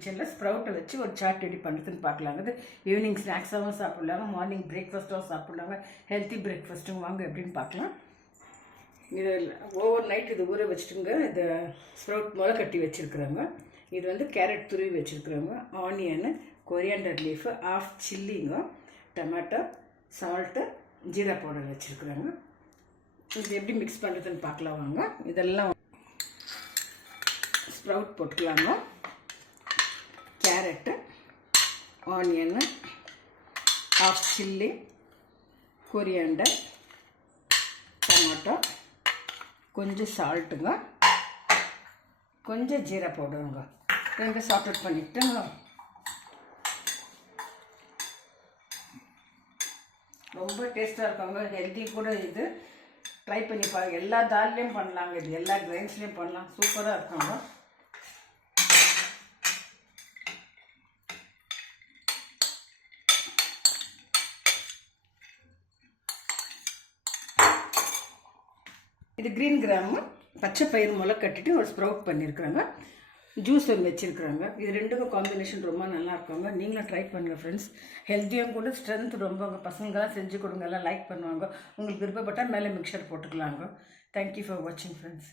கிச்சனில் ஸ்ப்ரவுட்டை வச்சு ஒரு சாட் ரெடி பண்ணுறதுன்னு பார்க்கலாங்க. அது ஈவினிங் ஸ்நாக்ஸாகவும் சாப்பிட்லாங்க, மார்னிங் பிரேக்ஃபாஸ்ட்டாகவும் சாப்பிட்லாங்க, ஹெல்த்தி பிரேக்ஃபாஸ்ட்டும் வாங்க எப்படின்னு பார்க்கலாம். இது ஓவர் நைட் இது ஊற வச்சுட்டுங்க. இது ஸ்ப்ரவுட் முளை கட்டி வச்சுருக்குறாங்க. இது வந்து கேரட் துருவி வச்சுருக்குறாங்க, ஆனியனு, கொரியாண்டர் லீஃபு, ஆஃப் சில்லிங்க, டொமேட்டோ, சால்ட்டு, ஜீரா பவுடர் வச்சுருக்குறாங்க. இது எப்படி மிக்ஸ் பண்ணுறதுன்னு பார்க்கலாம் வாங்க. இதெல்லாம் ஸ்ப்ரவுட் போட்டுக்கலாங்க. Carrot, onion, half chilli, coriander, tomato, கொஞ்சம் சால்ட்டுங்க, கொஞ்சம் ஜீரா பவுடருங்க. ரெண்டு சார்ட் அவுட் பண்ணிவிட்டுங்க. ரொம்ப டேஸ்ட்டாக இருக்காங்க, ஹெல்த்தி கூட. இது ட்ரை பண்ணி பாருங்க. எல்லா தால்லையும் பண்ணலாங்க, இது எல்லா கிரைன்ஸ்லேயும் பண்ணலாம், சூப்பராக இருக்காங்க. இது க்ரீன் கிராமு பச்சை பயிர் முளை கட்டிட்டு ஒரு ஸ்ப்ரவுட் பண்ணியிருக்கிறாங்க, ஜூஸ் ஒன்று வச்சுருக்குறாங்க. இது ரெண்டுக்கும் காம்பினேஷன் ரொம்ப நல்லா இருக்காங்க. நீங்களும் ட்ரை பண்ணுங்கள் ஃப்ரெண்ட்ஸ். ஹெல்த்தியும் கூட, ஸ்ட்ரென்த் ரொம்ப. உங்கள் பசங்களாம் செஞ்சு கொடுங்க, எல்லாம் லைக் பண்ணுவாங்க. உங்களுக்கு விருப்பப்பட்டால் மேலே மிக்சர் போட்டுக்கலாங்க. தேங்க்யூ ஃபார் வாட்சிங் ஃப்ரெண்ட்ஸ்.